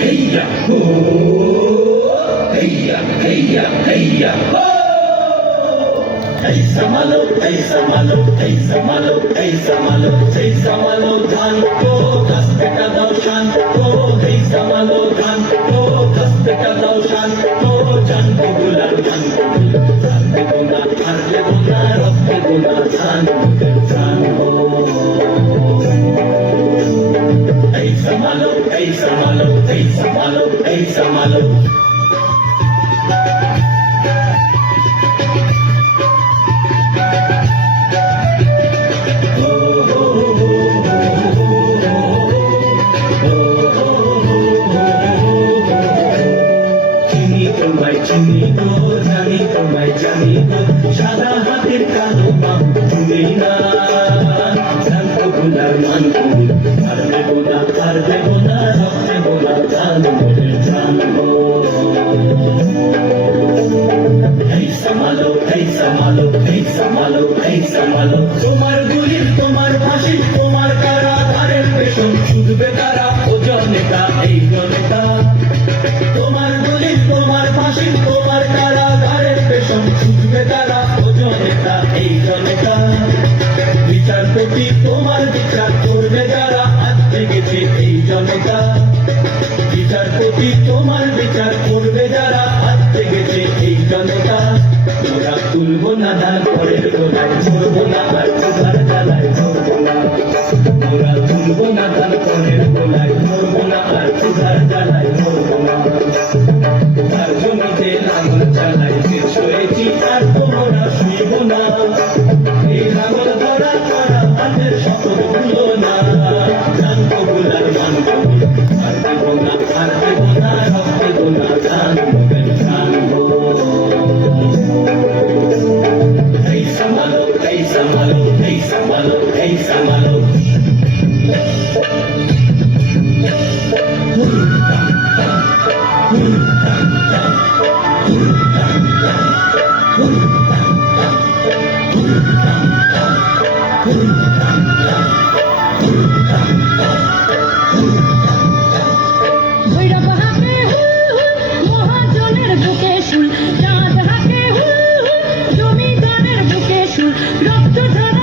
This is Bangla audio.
heya, ho. Heya, ho. Hey samalo, hey samalo, hey samalo, hey samalo, hey samalo, ধান তো কাস্তে কাদাও শান তো, hey samalo, ধান তো কাস্তে কাদাও শান তো, জান গুলার ধান ধান দেবো না, ধান দেবো না, রব দেবো না, ধান ধান হো। Hey samalo, hey samalo, hey samalo, hey samalo. চিনি তো জানি তোমায় জানি তো, সাদা হাতের কালো পাম তুমি না, শান্ত গুলার মান তুমি, আর দেবো না, আর দেবো না, রব দেবো না, জান মেরে জান গো। এই সামালো, এই সামালো, এই সামালো, এই সামালো, তোমার গুলির তোমার ফাঁসি তোমার কারাগারের পেছন ছুটবে তারা, ও জনতা এই জনতা। তোমার গুলি তোমার ফাঁসি তোমার কারাগারের পেছন ছুটবে তারা, ও জনতা এই জনতা। বিচারপতি তোমার বিচার করবে যারা, আজ জেগেছে এই জনতা। বিচারপতি তোমার বিচার করবে যারা, আজ জেগেছে এই জনতা। ওরা তুলবো না ধান পরের গোলায়, মরবো না আর তোমার জ্বালায় মরবো না। ওরা তুলবো না ধান পরের গোলায়, মরবো না আর তোমার জ্বালায় মরবো না। তার জমিতে লাঙল চালাই শেষ হয়েছি, আর তোমরা শুইব না। এই লাঙল ধরা করা হাতের শপথ ভুলো না, জানবো গুলার মান তুমি, আর দেবো না, আর দেবো না, রব দেবো না, জানবো জানবো। এই সামালো, এই সামালো, এই সামালো, এই সামালো। ভৈরব হাতে হুল হুল, মহাজনের বুকে শুল, চাঁদ হাতে হুল হুল, জমিদারের বুকে শুল, রক্ত ধারা